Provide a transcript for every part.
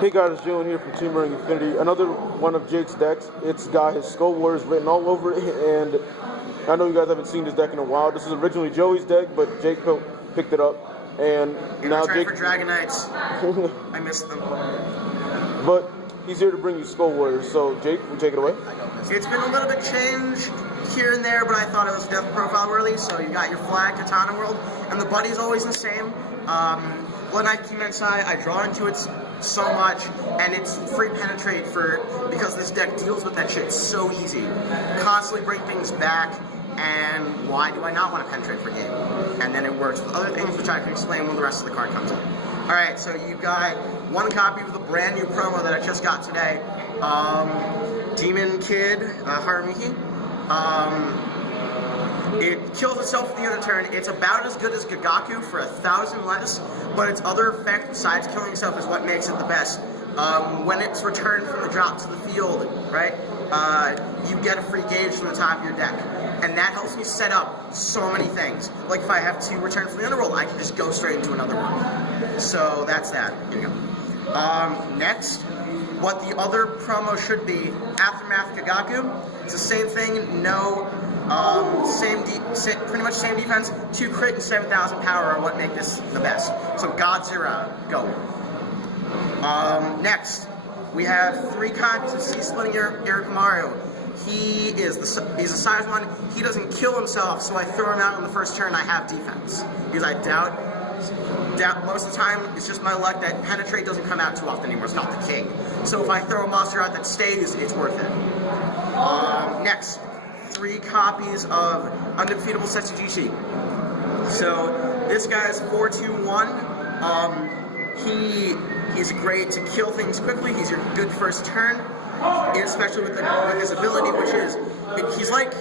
Hey guys, it's Jalen here from Team Ring Infinity. Another one of Jake's decks. It's got his Skull Warriors written all over it, and I know you guys haven't seen this deck in a while. This is originally Joey's deck, but Jake picked it up, and now Jake for Dragon Knights. I missed them. But he's here to bring you Skull Warriors. So Jake, we take it away. It's been a little bit changed here and there, but I thought it was death profile worthy. So you got your flag, Katana World, and the buddy's always the same. Blood Knight Kimen'sai, I draw into it so much, and it's free penetrate because this deck deals with that shit so easy. Constantly bring things back, and why do I not want to penetrate for game? And then it works with other things, which I can explain when the rest of the card comes in. Alright, so you got one copy of the brand new promo that I just got today. Demon Kid, Harumihi. It kills itself at the end of the turn. It's about as good as Gagaku for 1,000 less, but its other effect besides killing itself is what makes it the best. When it's returned from the drop to the field, right, you get a free gauge from the top of your deck. And that helps me set up so many things. Like if I have to return from the underworld, I can just go straight into another one. So that's that. Here you go. Next, what the other promo should be, Aftermath Gagaku. It's the same thing, no... pretty much same defense, 2 crit and 7,000 power are what make this the best. So Godzilla, go. Next, we have 3 copies of C-Splitting Irikamaru. He's a size 1, he doesn't kill himself, so I throw him out on the first turn, I have defense. Because I doubt most of the time, it's just my luck that penetrate doesn't come out too often anymore, it's not the king. So if I throw a monster out that stays, it's worth it. Next. 3 copies of Undefeatable Setsujishi. So this guy's 4/2/1. He's great to kill things quickly. He's your good first turn, especially with his ability, which is he's like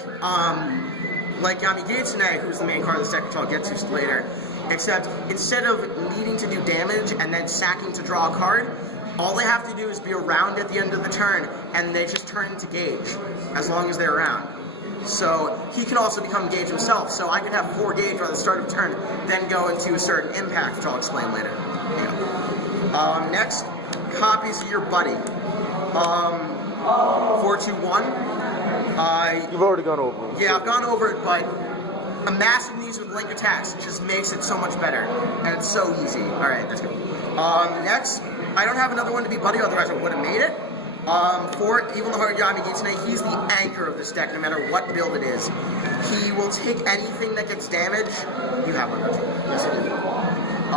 Yamigitsune, who's the main card of this deck, which I'll get to later. Except instead of needing to do damage and then sacking to draw a card, all they have to do is be around at the end of the turn, and they just turn into gauge as long as they're around. So he can also become gauge himself. So I could have 4 gauge at the start of the turn, then go into a certain impact, which I'll explain later. Yeah. Next, copies of your buddy. 4/2/1. You've already gone over it. Yeah, I've gone over it, but amassing these with link attacks just makes it so much better, and it's so easy. All right, that's good. Next, I don't have another one to be buddy, otherwise I would have made it. For Evil the Heart Yamigitsune, he's the anchor of this deck, no matter what build it is. He will take anything that gets damage. You have one, don't you? Yes, I do. I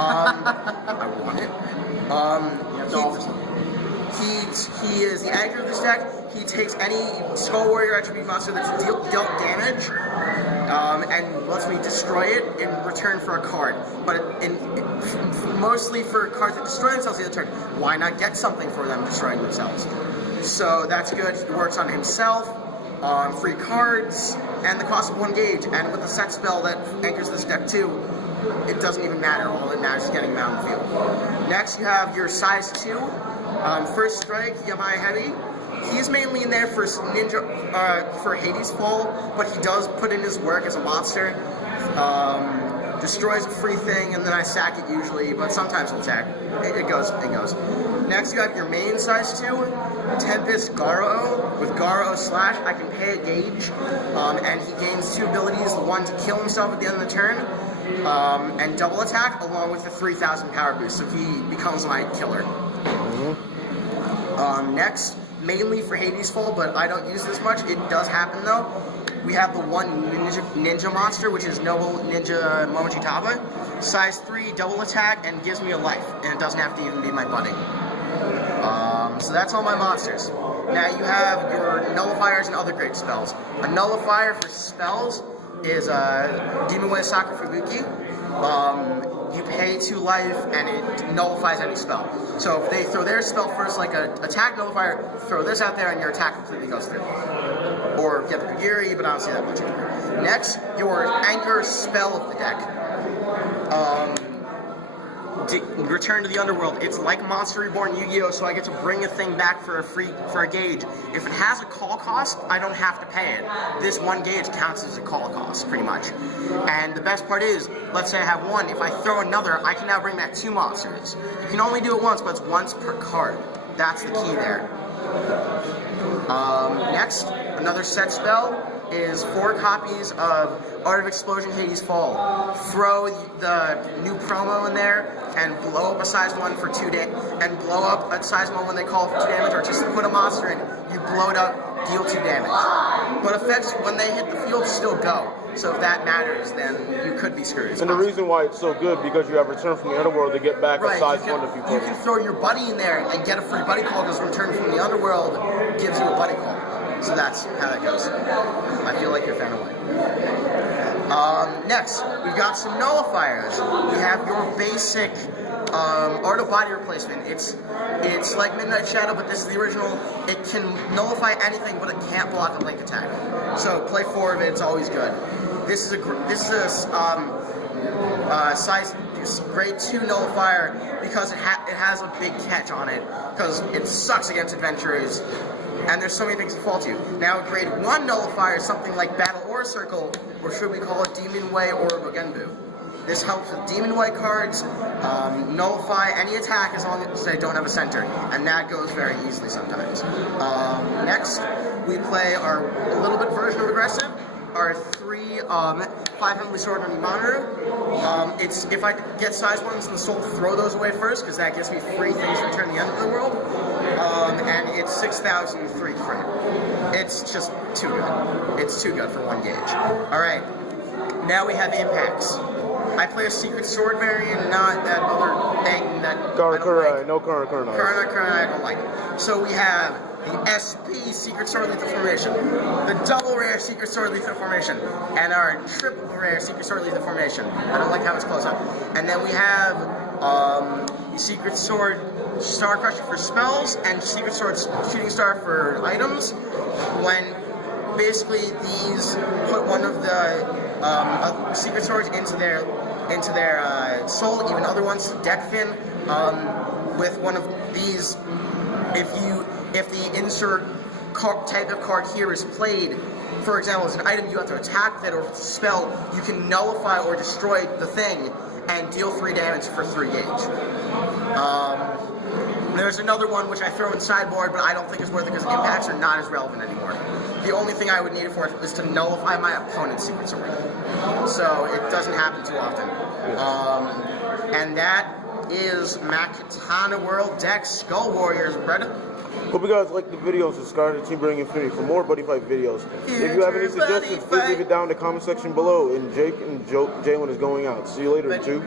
want it. He is the anchor of this deck. He takes any Skull Warrior attribute monster that's dealt damage, and lets me destroy it in return for a card. But mostly for cards that destroy themselves the other turn. Why not get something for them destroying themselves? So that's good. It works on himself, free cards, and the cost of 1 gauge. And with the set spell that anchors this deck too, it doesn't even matter. All that matters is getting him out in the field. Next, you have your size 2. First strike, Yabai Heavy. He's mainly in there for for Hades Fall, but he does put in his work as a monster. Destroys a free thing, and then I sack it usually, but sometimes I'll attack. It goes. Next, you have your main size 2, Tempest Garo. With Garo Slash, I can pay a gauge, and he gains 2 abilities, the one to kill himself at the end of the turn, and double attack, along with the 3,000 power boost, so he becomes my killer. Next, mainly for Hades Fall, but I don't use this much. It does happen though. We have the one ninja monster, which is Noble Ninja Momojitaba. Size 3, double attack, and gives me a life. And it doesn't have to even be my buddy. So that's all my monsters. Now you have your nullifiers and other great spells. A nullifier for spells is Demon Way Sakura Fubuki. You pay 2 life, and it nullifies any spell. So if they throw their spell first, like an attack nullifier, throw this out there, and your attack completely goes through. Or get the Kagiri, but I don't see that much anymore. Next, your anchor spell of the deck. return to the underworld. It's like Monster Reborn Yu-Gi-Oh! So I get to bring a thing back for a gauge. If it has a call cost, I don't have to pay it. This one gauge counts as a call cost, pretty much. And the best part is, let's say I have one. If I throw another, I can now bring back 2 monsters. You can only do it once, but it's once per card. That's the key there. Next, another set spell is 4 copies of Art of Explosion, Hades Fall. Throw the new promo in there and blow up a size 1 for 2 damage, and blow up a size 1 when they call for 2 damage, or just put a monster in, you blow it up, deal 2 damage. But effects, when they hit the field, still go. So if that matters, then you could be screwed. And the reason why it's so good, because you have Return from the Underworld to get back a size 1 if you play. You can throw your buddy in there and get a free buddy call, because Return from the Underworld gives you a buddy call. So that's how that goes. I feel like you're a fan of mine. Next, we've got some nullifiers. We have your basic Art of Body replacement. It's like Midnight Shadow, but this is the original. It can nullify anything, but it can't block a link attack. So play 4 of it. It's always good. This is a size grade 2 nullifier because it has a big catch on it, because it sucks against adventurers. And there's so many things to fall to. Now, a grade 1 nullifier is something like Battle Aura Circle, or should we call it Demon Way or Mugenbu. This helps with Demon Way cards, nullify any attack as long as they don't have a center, and that goes very easily sometimes. Next, we play our little bit version of aggressive, our 3 5 Heavenly Sword on Imaru. It's if I get size 1s in the soul, throw those away first, because that gives me free things to return to the end of the world. And it's 6,003 crit. It's just too good. It's too good for 1 gauge. Alright, now we have impacts. I play a Secret Sword variant, not that other thing that Karakurai, no Karakurai. Karakurai, I don't like. So we have the SP Secret Sword Lethal Formation, the double rare Secret Sword Lethal Formation, and our triple rare Secret Sword Lethal Formation. I don't like how it's close up. And then we have the Secret Sword Star Crusher for spells, and Secret Sword Shooting Star for items. When basically these put one of the Secret Swords into their soul, even other ones deck fin. With one of these, if the insert type of card here is played, for example, as an item, you have to attack with it, or if it's a spell, you can nullify or destroy the thing and deal 3 damage for 3 gauge. There's another one which I throw in sideboard, but I don't think it's worth it because impacts are not as relevant anymore. The only thing I would need it for is to nullify my opponent's Secret Sword. So it doesn't happen too often. And that is Makatana World Deck Skull Warriors, Brett. Hope you guys like the video. Subscribe to Team Bring Infinity for more Buddyfight videos. If you have any suggestions, please leave it down in the comment section below. And Jake and Jalen is going out. See you later, YouTube.